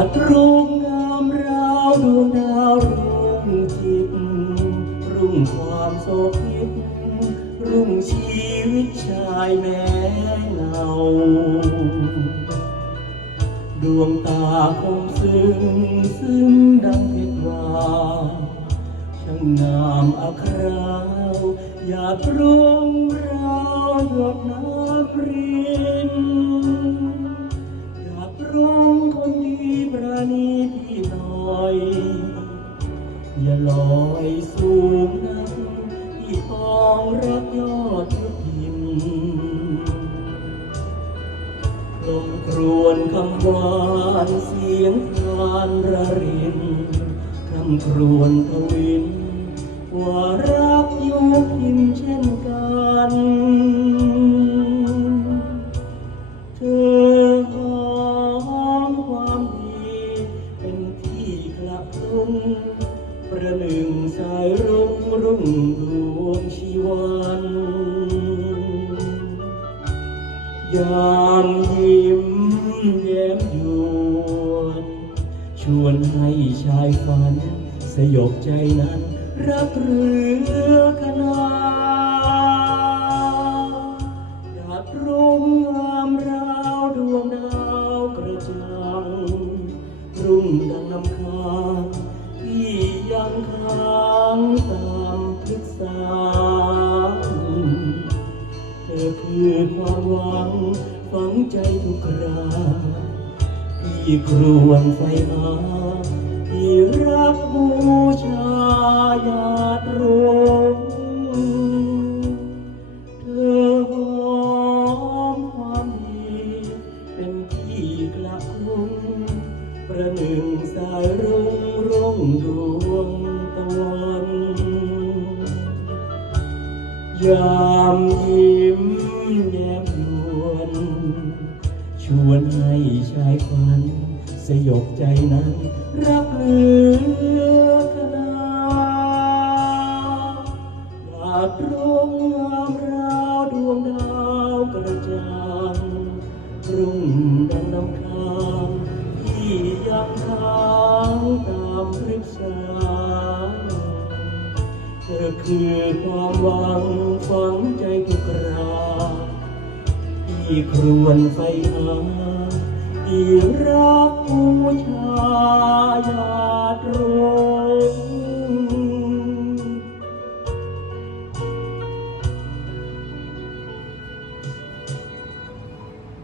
าดรุ่งงามราวดวงดาวรุ่งจิตรุ่งความโศกพิษรุ่งชีวิตชายแม้เงาดวงตาคงซึ้งซึ้งดังเพชรวาช่างงามอัคราวอยากรุ่งราวหยดน้ำรินอย อย่าลอยสูงนักที่ทองรักยอดยุพิมลมครวนคำหวานเสียงทานระรินคำครวนทวินว่ารัก ง ประหนึ่งสายรุ่งรุ่งดวงชีวันยามยิ้มแย้มยวนชวนให้ชายฝัน สยบใจนั้น รักเรือกัน อคือความหวังฝังใจทุกคราที่ครวนไฟมาที่รักบูชาญาติรงเธอหอมความดีเป็นที่กระคุ้มประหนึ่งสายรุ่งรุ่งดวงตะวันยาม วนให้ชายฝันสยบใจนั้น รักเหลือขนาอยากรุ่งงามราวดวงดาวกระจ่างรุ่งดังน้ำค้างที่ยังค้างตามพฤกษาเธอคือความหวังฝังใจทุกคร ที่ครวนไฟหาที่รักผู้ชายา